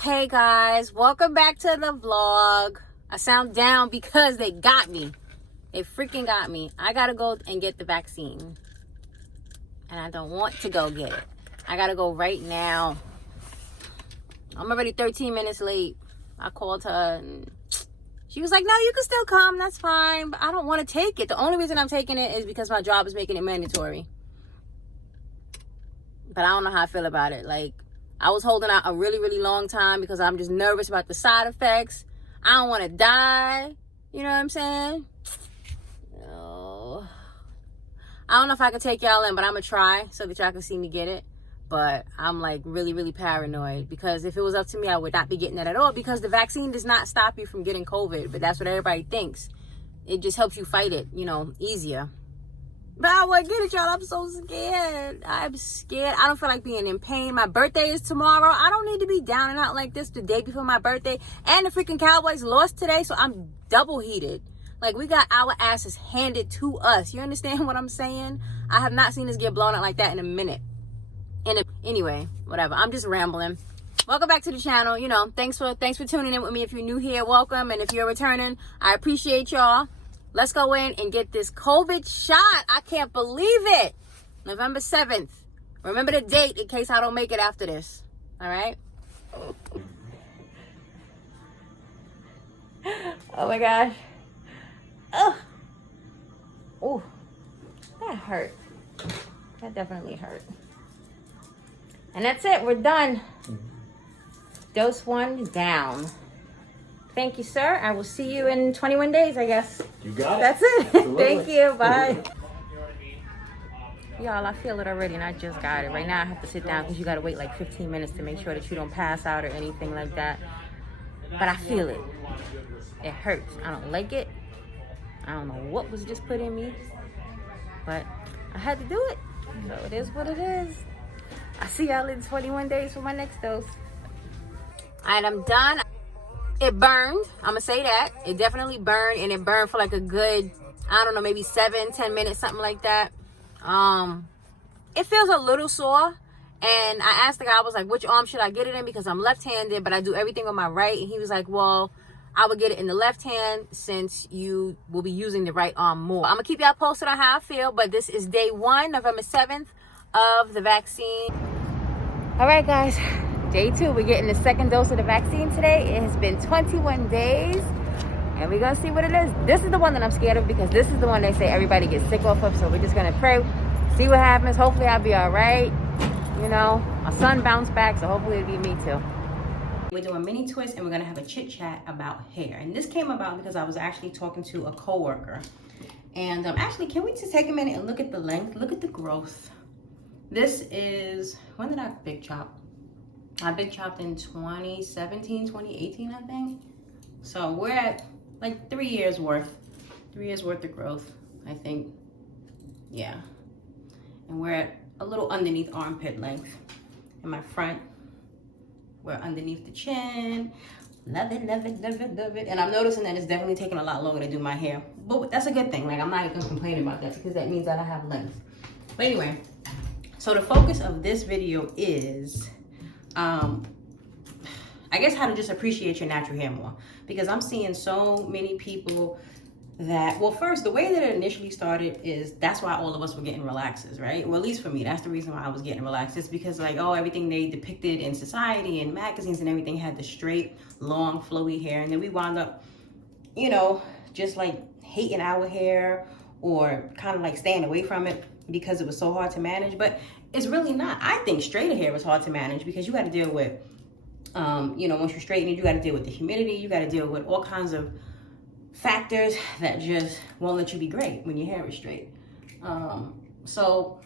Hey guys, welcome back to the vlog. I sound down because they got me. They freaking got me. I gotta go and get the vaccine. And I don't want to go get it. I gotta go right now. I'm already 13 minutes late. I called her and she was like, no, you can still come. That's fine. But I don't want to take it. The only reason I'm taking it is because my job is making it mandatory. But I don't know how I feel about it. Like, I was holding out a really, really long time because I'm just nervous about the side effects. I don't want to die. You know what I'm saying? No. I don't know if I can take y'all in, but I'm going to try so that y'all can see me get it. But I'm like really, really paranoid because if it was up to me, I would not be getting that at all because the vaccine does not stop you from getting COVID. But that's what everybody thinks. It just helps you fight it, you know, easier. But I want to get it, y'all. I'm so scared. I'm scared. I don't feel like being in pain. My birthday is tomorrow. I don't need to be down and out like this the day before my birthday. And the freaking Cowboys lost today, so I'm double heated. Like, we got our asses handed to us. You understand what I'm saying? I have not seen us get blown out like that in a minute. Anyway, whatever. I'm just rambling. Welcome back to the channel. You know, thanks for tuning in with me. If you're new here, welcome. And if you're returning, I appreciate y'all. Let's go in and get this COVID shot. I can't believe it. November 7th. Remember the date in case I don't make it after this. All right? Oh my gosh. Ugh. Oh, that hurt. That definitely hurt. And that's it. We're done. Dose 1 down. Thank you, sir. I will see you in 21 days, I guess. You got it. That's it. Thank you. Bye. Y'all, I feel it already, and I just got it. Right now, I have to sit down because you got to wait like 15 minutes to make sure that you don't pass out or anything like that. But I feel it. It hurts. I don't like it. I don't know what was just put in me. But I had to do it. So it is what it is. I'll see y'all in 21 days for my next dose. All right, I'm done. It burned. I'm gonna say that. It definitely burned, and it burned for like a good, I don't know, maybe 7-10 minutes, something like that. It feels a little sore, and I asked the guy, I was like, which arm should I get it in? Because I'm left-handed, but I do everything on my right. And he was like, well, I would get it in the left hand since you will be using the right arm more. I'm gonna keep y'all posted on how I feel, but this is day 1, November 7th of the vaccine. All right, guys. Day 2, we're getting the second dose of the vaccine today. It has been 21 days, and we're gonna see what it is. This is the one that I'm scared of because this is the one they say everybody gets sick off of, so we're just gonna pray, see what happens. Hopefully I'll be all right. You know, my son bounced back, so hopefully it'll be me too. We're doing mini twist, and we're gonna have a chit chat about hair. And this came about because I was actually talking to a coworker. And actually, can we just take a minute and look at the length? Look at the growth. This is, when did I big chop? I big chopped in 2017, 2018, I think. So we're at like 3 years worth. 3 years worth of growth, I think. Yeah. And we're at a little underneath armpit length. In my front, we're underneath the chin. Love it, love it, love it, love it. And I'm noticing that it's definitely taking a lot longer to do my hair. But that's a good thing. Like, I'm not even complaining about that because that means that I have length. But anyway, so the focus of this video is I guess how to just appreciate your natural hair more, because I'm seeing so many people that, well, first, the way that it initially started is that's why all of us were getting relaxers, right? Well, at least for me, that's the reason why I was getting relaxers, because like, oh, everything they depicted in society and magazines and everything had the straight, long, flowy hair. And then we wound up, you know, just like hating our hair or kind of like staying away from it because it was so hard to manage. But it's really not. I think straighter hair is hard to manage because you got to deal with, you know, once you straighten it, you got to deal with the humidity. You got to deal with all kinds of factors that just won't let you be great when your hair is straight. So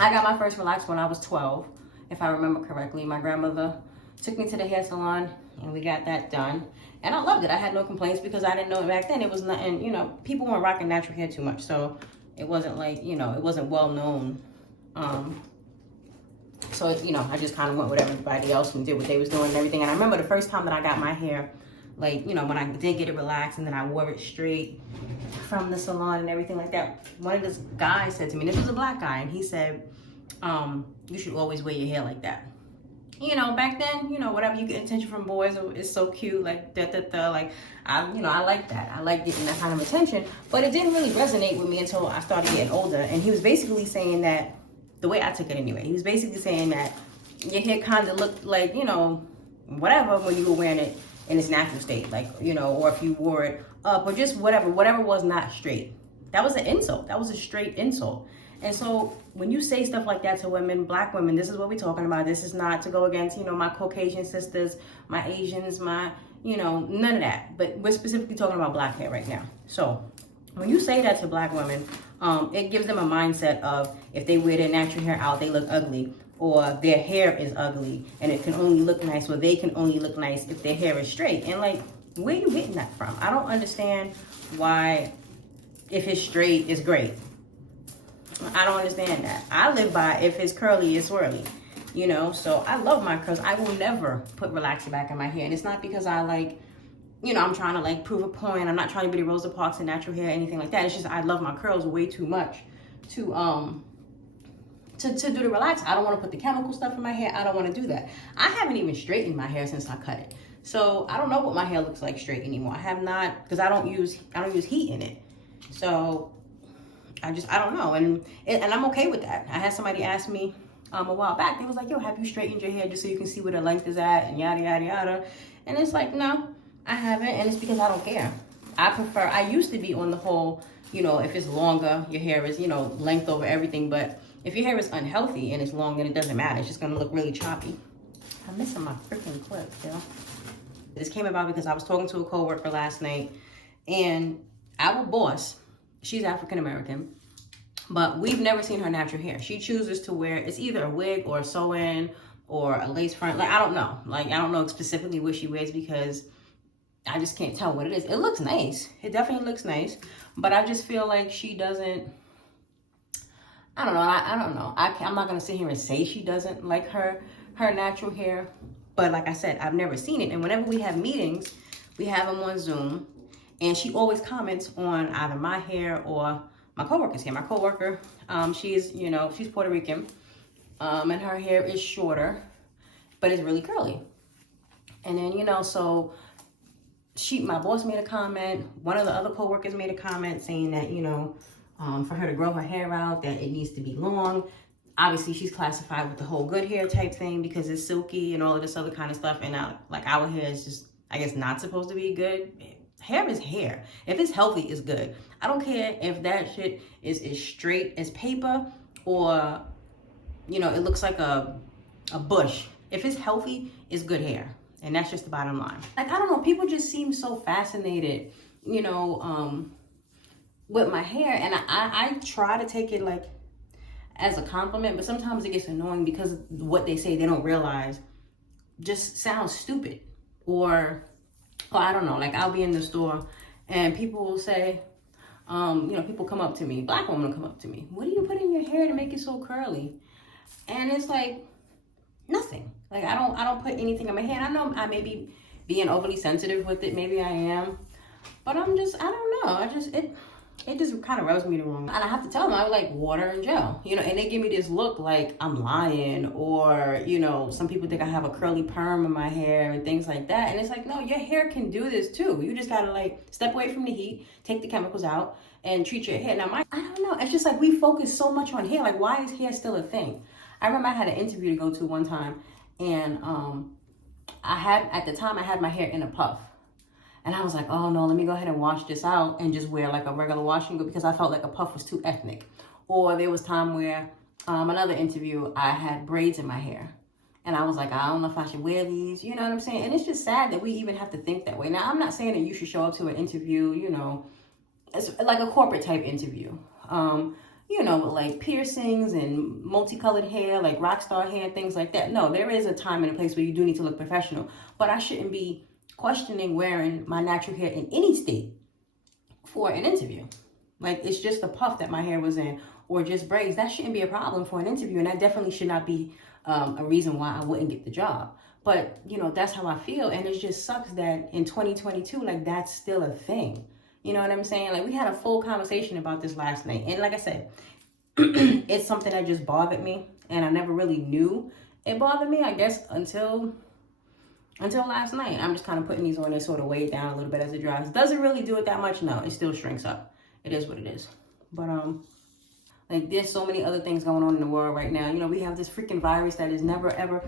I got my first relax when I was 12, if I remember correctly. My grandmother took me to the hair salon and we got that done. And I loved it. I had no complaints because I didn't know back then it was nothing, you know, people weren't rocking natural hair too much. So it wasn't like, you know, it wasn't well known. So it's, you know, I just kind of went with everybody else and did what they was doing and everything. And I remember the first time that I got my hair like, you know, when I did get it relaxed and then I wore it straight from the salon and everything like that, one of this guys said to me, this was a black guy, and he said, you should always wear your hair like that. You know, back then, you know, whatever, you get attention from boys, it's so cute, like like, I like that. I like getting that kind of attention, but it didn't really resonate with me until I started getting older. And he was basically saying that, the way I took it anyway, he was basically saying that your hair kind of looked like, you know, whatever, when you were wearing it in its natural state, like, you know, or if you wore it up, or just whatever was not straight. That was an insult. That was a straight insult. And so when you say stuff like that to women, black women, this is what we're talking about. This is not to go against, you know, my Caucasian sisters, my Asians, my, you know, none of that. But we're specifically talking about black hair right now. So when you say that to black women, it gives them a mindset of, if they wear their natural hair out, they look ugly, or their hair is ugly and it can only look nice, or they can only look nice if their hair is straight. And like, where are you getting that from? I don't understand why, if it's straight, it's great. I don't understand that. I live by, if it's curly, it's swirly, you know? So I love my curls. I will never put relaxer back in my hair. And it's not because I like, you know, I'm trying to like prove a point. I'm not trying to be the Rosa Parks in natural hair, anything like that. It's just, I love my curls way too much to do the relax. I don't want to put the chemical stuff in my hair. I don't want to do that. I haven't even straightened my hair since I cut it. So I don't know what my hair looks like straight anymore. I have not, because I don't use heat in it. So I don't know. And I'm okay with that. I had somebody ask me a while back, they was like, yo, have you straightened your hair just so you can see where the length is at, and yada, yada, yada. And it's like, no, I haven't. And it's because I don't care. I used to be on the whole, you know, if it's longer, your hair is, you know, length over everything. But if your hair is unhealthy and it's long, then it doesn't matter. It's just going to look really choppy. I'm missing my freaking clip, yo. This came about because I was talking to a coworker last night, and our boss, she's African-American, but we've never seen her natural hair. She chooses to wear, it's either a wig or a sew-in or a lace front. Like, I don't know. Like, I don't know specifically what she wears because I just can't tell what it is. It looks nice. It definitely looks nice. But I just feel like she doesn't, I don't know. I don't know. I'm not going to sit here and say she doesn't like her natural hair. But like I said, I've never seen it. And whenever we have meetings, we have them on Zoom. And she always comments on either my hair or my coworker's hair. My coworker, she's Puerto Rican, and her hair is shorter, but it's really curly. And then, you know, so my boss made a comment. One of the other coworkers made a comment saying that, you know, for her to grow her hair out, that it needs to be long. Obviously, she's classified with the whole good hair type thing because it's silky and all of this other kind of stuff. And like our hair is just, I guess, not supposed to be good. Hair is hair. If it's healthy, it's good. I don't care if that shit is as straight as paper or, you know, it looks like a bush. If it's healthy, it's good hair. And that's just the bottom line. Like, I don't know, people just seem so fascinated, you know, with my hair. And I try to take it like as a compliment, but sometimes it gets annoying because what they say, they don't realize just sounds stupid. Or I don't know, like I'll be in the store and people will say, you know, people come up to me, black women will come up to me, what do you put in your hair to make it so curly? And it's like, nothing. Like I don't put anything in my hair. I know I may be being overly sensitive with it, maybe I am, but I don't know, it just kind of rubs me the wrong way. And I have to tell them, I like water and gel, you know, and they give me this look like I'm lying, or, you know, some people think I have a curly perm in my hair and things like that. And it's like, no, your hair can do this too. You just gotta like step away from the heat, take the chemicals out, and treat your hair. Now, I don't know, it's just like we focus so much on hair. Like, why is hair still a thing? I remember I had an interview to go to one time, and at the time I had my hair in a puff. And I was like, oh no, let me go ahead and wash this out and just wear like a regular washing good, because I felt like a puff was too ethnic. Or there was time where, another interview, I had braids in my hair. And I was like, I don't know if I should wear these, you know what I'm saying? And it's just sad that we even have to think that way. Now, I'm not saying that you should show up to an interview, you know, it's like a corporate type interview. You know, with like piercings and multicolored hair, like rock star hair, things like that. No, there is a time and a place where you do need to look professional. But I shouldn't be questioning wearing my natural hair in any state for an interview. Like, it's just a puff that my hair was in, or just braids. That shouldn't be a problem for an interview, and that definitely should not be a reason why I wouldn't get the job. But, you know, that's how I feel. And it just sucks that in 2022, like, that's still a thing. You know what I'm saying? Like, we had a full conversation about this last night. And like I said, it's something that just bothered me. And I never really knew it bothered me, I guess, until last night. I'm just kind of putting these on. They sort of weigh it down a little bit as it dries. Does it really do it that much? No, it still shrinks up. It is what it is. But, like, there's so many other things going on in the world right now. You know, we have this freaking virus that is never, ever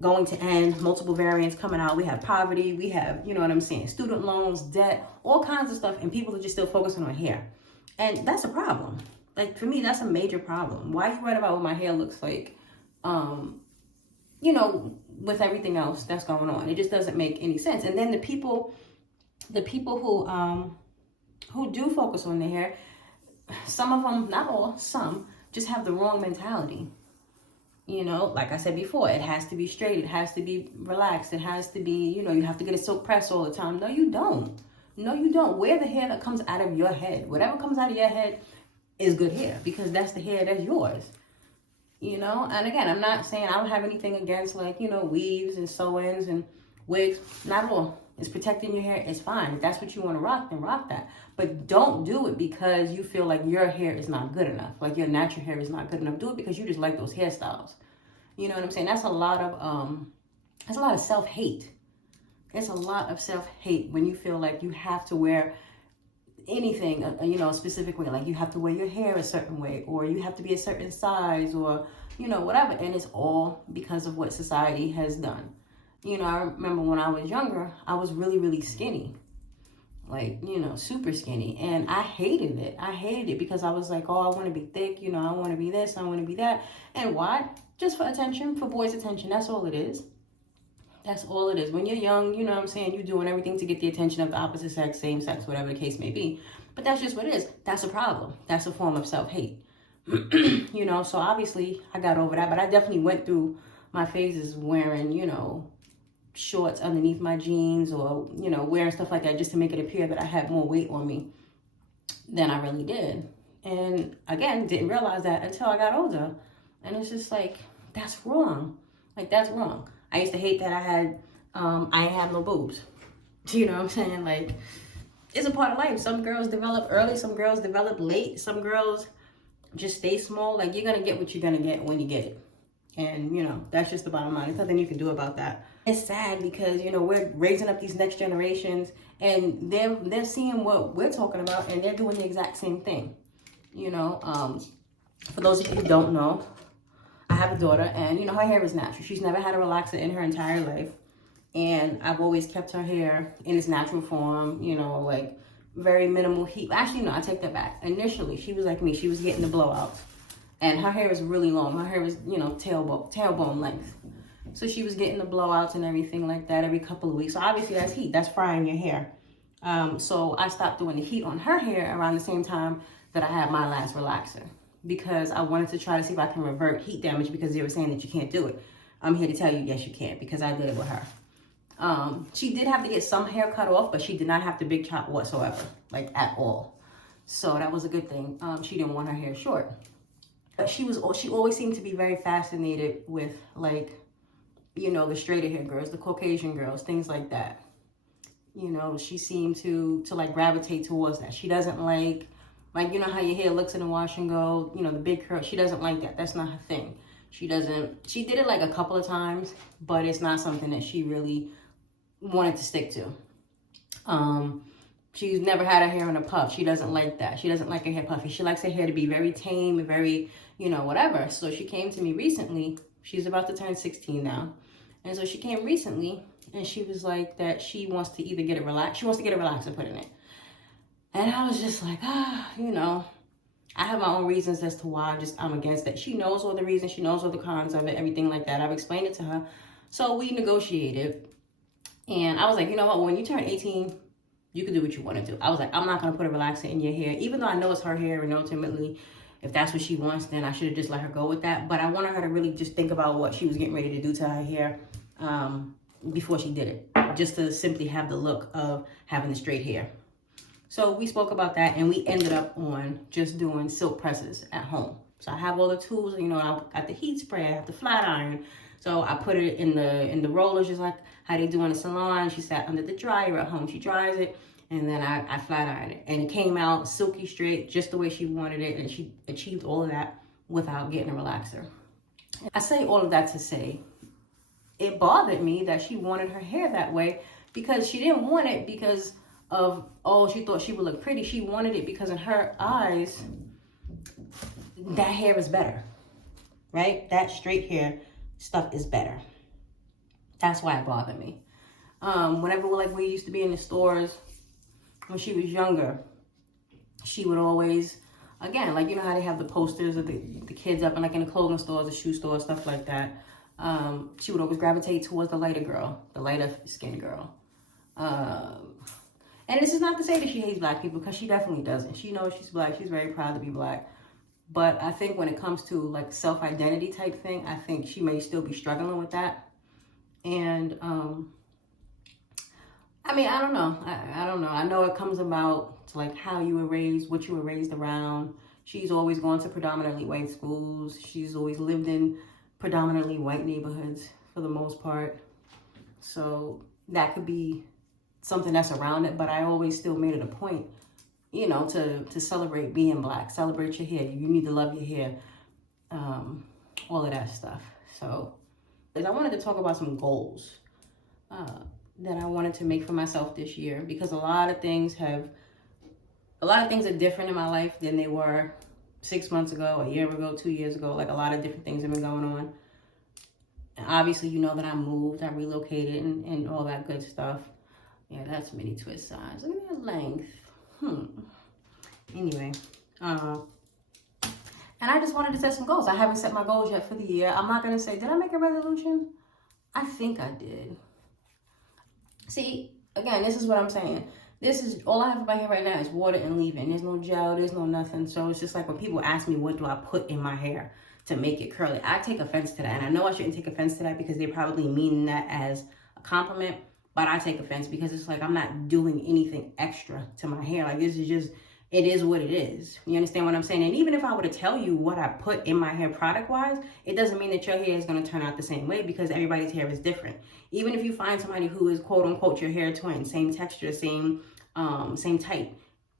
going to end. Multiple variants coming out. We have poverty. We have, you know what I'm saying, student loans, debt, all kinds of stuff. And people are just still focusing on hair. And that's a problem. Like, for me, that's a major problem. Why are you worried about what my hair looks like? You know, with everything else that's going on. It just doesn't make any sense. And then the people who do focus on their hair, some of them, not all, some, just have the wrong mentality. You know, like I said before, it has to be straight. It has to be relaxed. It has to be, you know, you have to get a silk press all the time. No, you don't. No, you don't. Wear the hair that comes out of your head. Whatever comes out of your head is good hair, because that's the hair that's yours. You know, and again, I'm not saying I don't have anything against, like, you know, weaves and sew-ins and wigs. Not at all. It's protecting your hair. It's fine. If that's what you want to rock, then rock that. But don't do it because you feel like your hair is not good enough. Like your natural hair is not good enough. Do it because you just like those hairstyles. You know what I'm saying? That's a lot of self-hate. It's a lot of self-hate when you feel like you have to wear anything, you know, a specific way. Like you have to wear your hair a certain way, or you have to be a certain size, or, you know, whatever. And it's all because of what society has done. You know, I remember when I was younger, I was really, really skinny. Like, you know, super skinny. And I hated it. I hated it because I was like, oh, I want to be thick. You know, I want to be this. I want to be that. And why? Just for attention, for boys' attention. That's all it is. That's all it is. When you're young, you know what I'm saying, you're doing everything to get the attention of the opposite sex, same sex, whatever the case may be. But that's just what it is. That's a problem. That's a form of self-hate. You know, so obviously I got over that. But I definitely went through my phases wearing, you know, shorts underneath my jeans, or, you know, wearing stuff like that just to make it appear that I had more weight on me than I really did. And again, didn't realize that until I got older. And it's just like, that's wrong. Like, that's wrong. I used to hate that I ain't have no boobs. You know what I'm saying? Like, it's a part of life. Some girls develop early, some girls develop late, some girls just stay small. Like, you're gonna get what you're gonna get when you get it. And, you know, that's just the bottom line. There's nothing you can do about that. It's sad because, you know, we're raising up these next generations, and they're seeing what we're talking about, and they're doing the exact same thing. You know, for those of you who don't know, I have a daughter, and, you know, her hair is natural. She's never had a relaxer in her entire life. And I've always kept her hair in its natural form, you know, like very minimal heat. Actually, no, I take that back. Initially, she was like me. She was getting the blowouts. And her hair is really long. Her hair is, you know, tailbone length. So she was getting the blowouts and everything like that every couple of weeks. So obviously that's heat. That's frying your hair. So I stopped doing the heat on her hair around the same time that I had my last relaxer, because I wanted to try to see if I can revert heat damage, because they were saying that you can't do it. I'm here to tell you, yes, you can, because I did it with her. She did have to get some hair cut off, but she did not have to big chop whatsoever, like at all. So that was a good thing. She didn't want her hair short. But she always seemed to be very fascinated with, like, you know, the straighter hair girls, the Caucasian girls, things like that. You know, she seemed to like gravitate towards that. She doesn't like, you know how your hair looks in the wash and go, you know, the big curl. She doesn't like that. That's not her thing. She did it like a couple of times, but it's not something that she really wanted to stick to. She's never had her hair in a puff. She doesn't like that. She doesn't like her hair puffy. She likes her hair to be very tame and very, you know, whatever. So she came to me recently. She's about to turn 16 now. And so she came recently, and she was like that she wants to either get a relaxer put in it. And I was just like, you know, I have my own reasons as to why I'm against it. She knows all the reasons. She knows all the cons of it, everything like that. I've explained it to her. So we negotiated. And I was like, you know what? When you turn 18, you can do what you want to do. I was like, I'm not going to put a relaxer in your hair, even though I know it's her hair, and ultimately, if that's what she wants, then I should have just let her go with that. But I wanted her to really just think about what she was getting ready to do to her hair before she did it, just to simply have the look of having the straight hair. So we spoke about that, and we ended up on just doing silk presses at home. So I have all the tools, you know, I got the heat spray, I have the flat iron. So I put it in the rollers, just like how they do in the salon. She sat under the dryer at home. She dries it, and then I flat ironed it. And it came out silky straight, just the way she wanted it. And she achieved all of that without getting a relaxer. I say all of that to say, it bothered me that she wanted her hair that way, because she didn't want it because of, oh, she thought she would look pretty. She wanted it because in her eyes, that hair is better, right? That straight hair stuff is better. That's why it bothered me. Whenever we used to be in the stores when she was younger, she would always, again, like, you know how they have the posters of the kids up and like in the clothing stores, the shoe stores, stuff like that. She would always gravitate towards the lighter girl, the lighter skinned girl. And this is not to say that she hates black people, because she definitely doesn't. She knows she's black. She's very proud to be black. But I think when it comes to like self-identity type thing, I think she may still be struggling with that. And I mean, I don't know. I don't know. I know it comes about to like how you were raised, what you were raised around. She's always gone to predominantly white schools. She's always lived in predominantly white neighborhoods for the most part. So that could be something that's around it, but I always still made it a point, you know, to celebrate being black, celebrate your hair. You need to love your hair, all of that stuff. So I wanted to talk about some goals that I wanted to make for myself this year, because a lot of things are different in my life than they were 6 months ago, a year ago, 2 years ago. Like, a lot of different things have been going on. And obviously, you know that I moved, I relocated, and all that good stuff. Yeah, that's mini twist size. Look at that length. Anyway, and I just wanted to set some goals. I haven't set my goals yet for the year. I'm not going to say, did I make a resolution? I think I did. See, again, this is what I'm saying. This is, all I have in my hair right now is water and leave-in. There's no gel, there's no nothing. So it's just like when people ask me, what do I put in my hair to make it curly? I take offense to that. And I know I shouldn't take offense to that, because they probably mean that as a compliment. But I take offense because it's like, I'm not doing anything extra to my hair. Like, this is just, it is what it is. You understand what I'm saying? And even if I were to tell you what I put in my hair product-wise, it doesn't mean that your hair is going to turn out the same way, because everybody's hair is different. Even if you find somebody who is quote-unquote your hair twin, same texture, same type,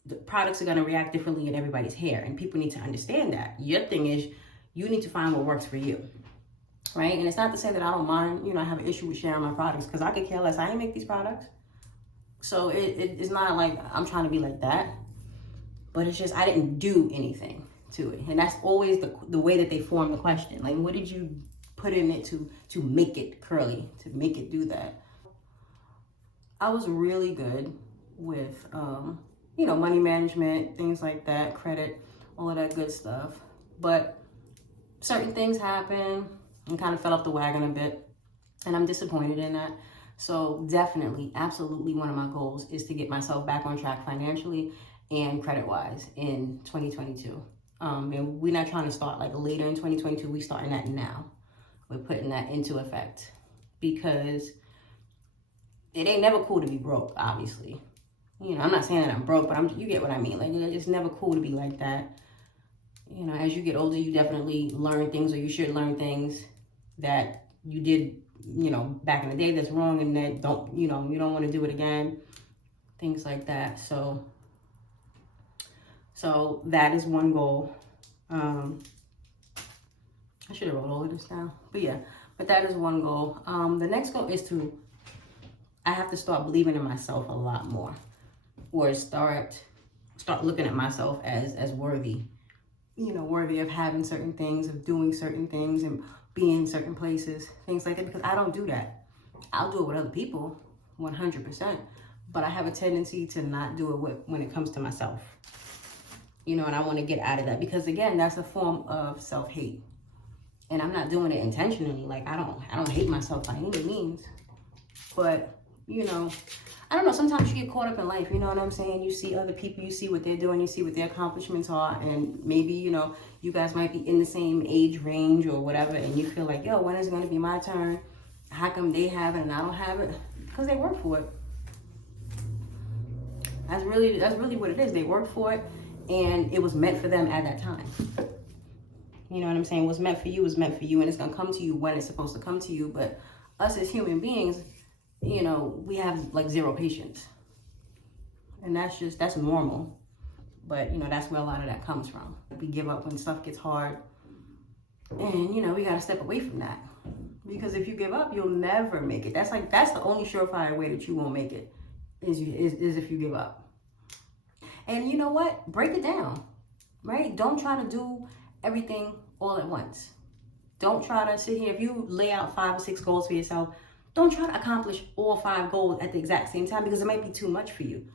the products are going to react differently in everybody's hair. And people need to understand that. Your thing is, you need to find what works for you. Right? And it's not to say that I don't mind, you know, I have an issue with sharing my products, because I could care less. I ain't make these products. So it's not like I'm trying to be like that. But it's just, I didn't do anything to it. And that's always the way that they form the question. Like, what did you put in it to make it curly, to make it do that? I was really good with, you know, money management, things like that, credit, all of that good stuff. But certain things happen and kind of fell off the wagon a bit, and I'm disappointed in that. So definitely, absolutely, one of my goals is to get myself back on track financially and credit-wise in 2022. And we're not trying to start like later in 2022. We're starting that now. We're putting that into effect, because it ain't never cool to be broke, obviously. You know, I'm not saying that I'm broke, but you get what I mean. Like, it's never cool to be like that. You know, as you get older, you definitely learn things, or you should learn things that you did, you know, back in the day that's wrong, and that don't, you know, you don't want to do it again. Things like that. So that is one goal. I should have wrote all of this down. But yeah, but that is one goal. The next goal is I have to start believing in myself a lot more, or start looking at myself as worthy. You know, worthy of having certain things, of doing certain things, and being in certain places, things like that, because I don't do that. I'll do it with other people, 100%, but I have a tendency to not do it when it comes to myself. You know, and I want to get out of that, because again, that's a form of self-hate. And I'm not doing it intentionally. Like, I don't hate myself by any means. But, you know, I don't know, sometimes you get caught up in life, you know what I'm saying? You see other people, you see what they're doing, you see what their accomplishments are, and maybe, you know, you guys might be in the same age range or whatever, and you feel like, yo, when is it going to be my turn? How come they have it and I don't have it? Because they work for it. That's really what it is. They work for it, and it was meant for them at that time. You know what I'm saying? What's meant for you is meant for you, and it's gonna come to you when it's supposed to come to you. But us as human beings, you know, we have like zero patience. And that's normal. But, you know, that's where a lot of that comes from. We give up when stuff gets hard. And, you know, we got to step away from that. Because if you give up, you'll never make it. That's the only surefire way that you won't make it is if you give up. And you know what? Break it down, right? Don't try to do everything all at once. Don't try to sit here. If you lay out 5 or 6 goals for yourself, don't try to accomplish all 5 goals at the exact same time because it might be too much for you.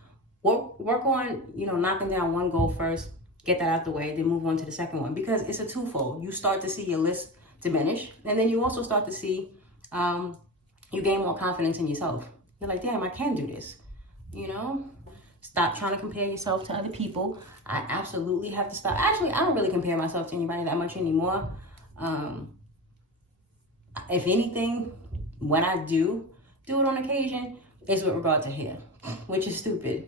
Work on, you know, knocking down one goal first, get that out the way, then move on to the second one, because it's a twofold. You start to see your list diminish, and then you also start to see you gain more confidence in yourself. You're like, damn, I can do this, you know? Stop trying to compare yourself to other people. I absolutely have to stop. Actually, I don't really compare myself to anybody that much anymore. If anything, when I do it on occasion, it's with regard to hair, which is stupid.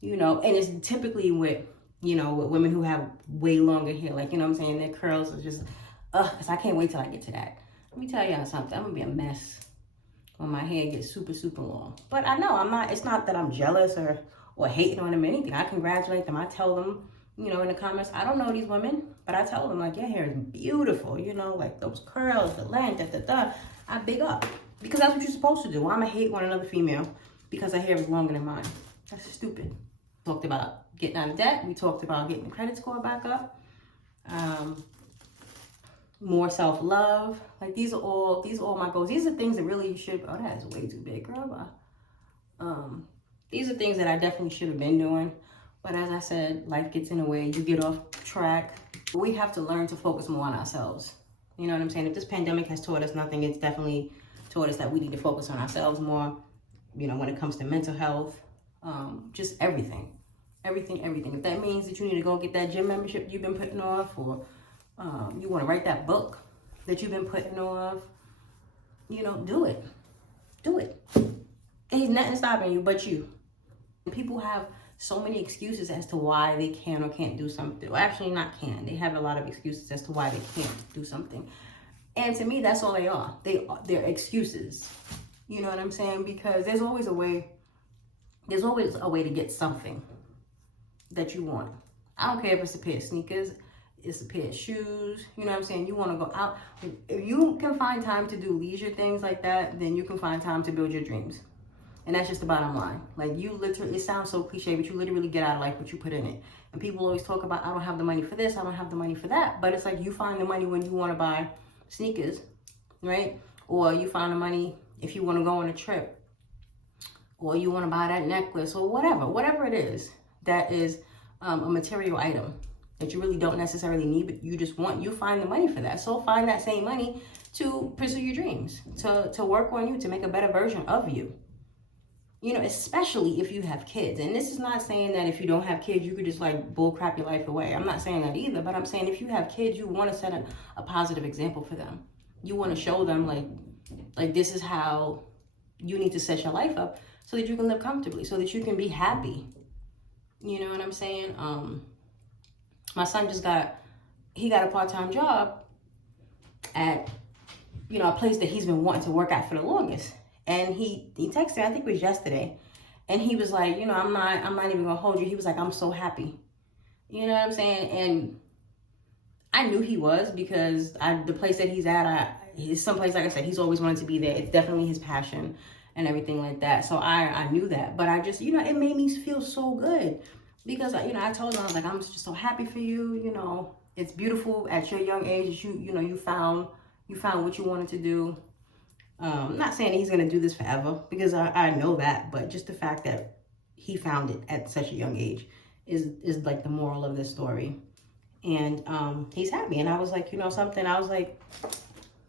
You know, and it's typically with, you know, with women who have way longer hair. Like, you know what I'm saying? Their curls are just, because I can't wait till I get to that. Let me tell y'all something. I'm going to be a mess when my hair gets super, super long. But I know I'm not, it's not that I'm jealous or hating on them or anything. I congratulate them. I tell them, you know, in the comments, I don't know these women, but I tell them, like, your hair is beautiful. You know, like those curls, the length, I big up. Because that's what you're supposed to do. Why am I hate on another female because her hair is longer than mine? That's stupid. Talked about getting out of debt. We talked about getting the credit score back up. More self-love. Like these are all my goals. These are things that really should, oh, that is way too big, girl. These are things that I definitely should have been doing. But as I said, life gets in the way. You get off track. We have to learn to focus more on ourselves. You know what I'm saying? If this pandemic has taught us nothing, it's definitely taught us that we need to focus on ourselves more, you know, when it comes to mental health, just everything. Everything. If that means that you need to go get that gym membership you've been putting off, or you want to write that book that you've been putting off, you know, do it. There's nothing stopping you but you. People have so many excuses as to why they can or can't do something. Well, actually not can. They have a lot of excuses as to why they can't do something. And to me, that's all they are. They're excuses. You know what I'm saying? Because there's always a way to get something that you want. I don't care if it's a pair of sneakers, it's a pair of shoes, you know what I'm saying? You want to go out. If you can find time to do leisure things like that, then you can find time to build your dreams. And that's just the bottom line. Like, you literally, it sounds so cliche, but you literally get out of life what you put in it. And people always talk about, I don't have the money for this, I don't have the money for that. But it's like, you find the money when you want to buy sneakers, right? Or you find the money if you want to go on a trip, or you want to buy that necklace, or whatever it is that is a material item that you really don't necessarily need, but you just want, you find the money for that. So find that same money to pursue your dreams, to work on you, to make a better version of you. You know, especially if you have kids. And this is not saying that if you don't have kids, you could just like bull crap your life away. I'm not saying that either, but I'm saying if you have kids, you want to set a positive example for them. You want to show them like this is how you need to set your life up so that you can live comfortably, so that you can be happy. You know what I'm saying? My son got a part-time job at, you know, a place that he's been wanting to work at for the longest. And he texted me, I think it was yesterday, and he was like, you know, I'm not even gonna hold you. He was like, I'm so happy. You know what I'm saying? And I knew he was, because the place that he's at, is someplace, like I said, he's always wanted to be there. It's definitely his passion and everything like that. So I knew that, but I just, you know, it made me feel so good, because, you know, I told him, I was like, I'm just so happy for you. You know, it's beautiful at your young age. You know, you found what you wanted to do. I'm not saying he's going to do this forever, because I know that, but just the fact that he found it at such a young age is like the moral of this story. And he's happy. And I was like, you know something, I was like,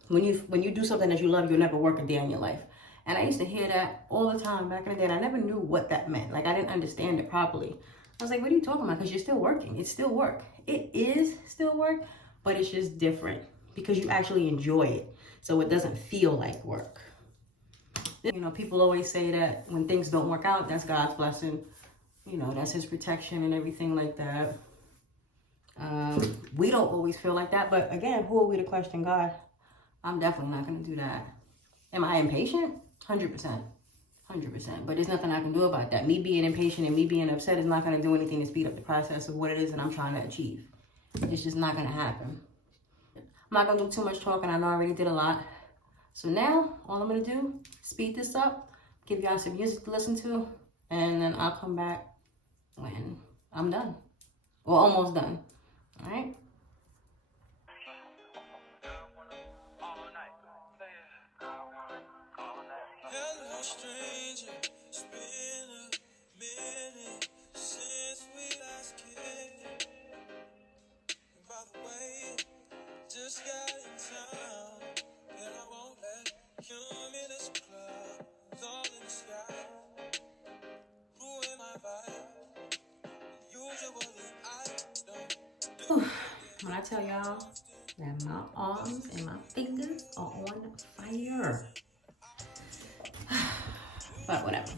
when you do something that you love, you'll never work a day in your life. And I used to hear that all the time back in the day, and I never knew what that meant. Like, I didn't understand it properly. I was like, what are you talking about? Because you're still working. It's still work. It is still work, but it's just different because you actually enjoy it. So it doesn't feel like work. You know, people always say that when things don't work out, that's God's blessing. You know, that's his protection and everything like that. We don't always feel like that, but again, who are we to question God? I'm definitely not going to do that. Am I impatient? 100%. 100%. But there's nothing I can do about that. Me being impatient and me being upset is not going to do anything to speed up the process of what it is that I'm trying to achieve. It's just not going to happen. I'm not going to do too much talking. I know I already did a lot. So now, all I'm going to do, speed this up, give y'all some music to listen to, and then I'll come back when I'm done. Or almost done. All right? Hello, stranger. It's been a minute since we last kicked. And by the way, just got in town, and I won't let you in this club. It's all in the sky. Ruin my vibe. Usually I don't. When I tell y'all that my arms and my fingers are on fire. But whatever.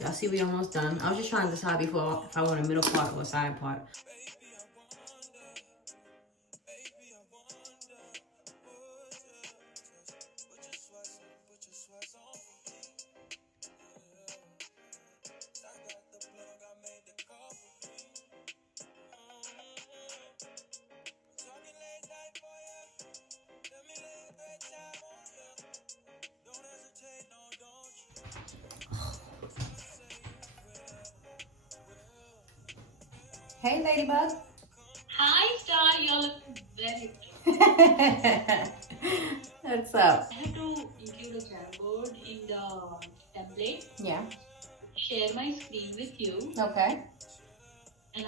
Y'all see we almost done. I was just trying to decide before if I want a middle part or a side part. Hey, Ladybug. Hi, Star. You all look very What's up? I have to include a jamboard in the template. Yeah. Share my screen with you. Okay. And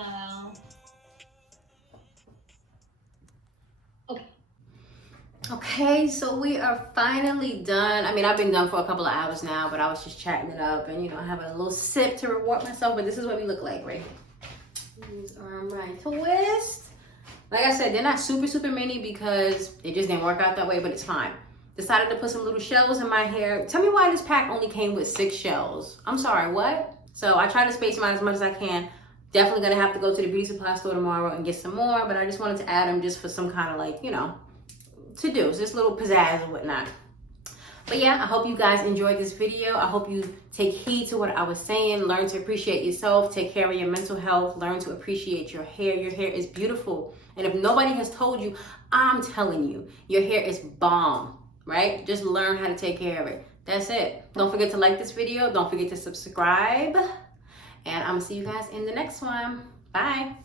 okay. Okay, so we are finally done. I mean, I've been done for a couple of hours now, but I was just chatting it up and, you know, having a little sip to reward myself. But this is what we look like, right? These are my twists. Like I said, they're not super mini because it just didn't work out that way, but it's fine. Decided to put some little shells in my hair. Tell me why this pack only came with 6 shells. I'm sorry, what? So I try to space them out as much as I can. Definitely gonna have to go to the beauty supply store tomorrow and get some more, but I just wanted to add them just for some kind of like, you know, to do. So this little pizzazz and whatnot. But yeah, I hope you guys enjoyed this video. I hope you take heed to what I was saying. Learn to appreciate yourself. Take care of your mental health. Learn to appreciate your hair. Your hair is beautiful. And if nobody has told you, I'm telling you, your hair is bomb, right? Just learn how to take care of it. That's it. Don't forget to like this video. Don't forget to subscribe. And I'm gonna see you guys in the next one. Bye.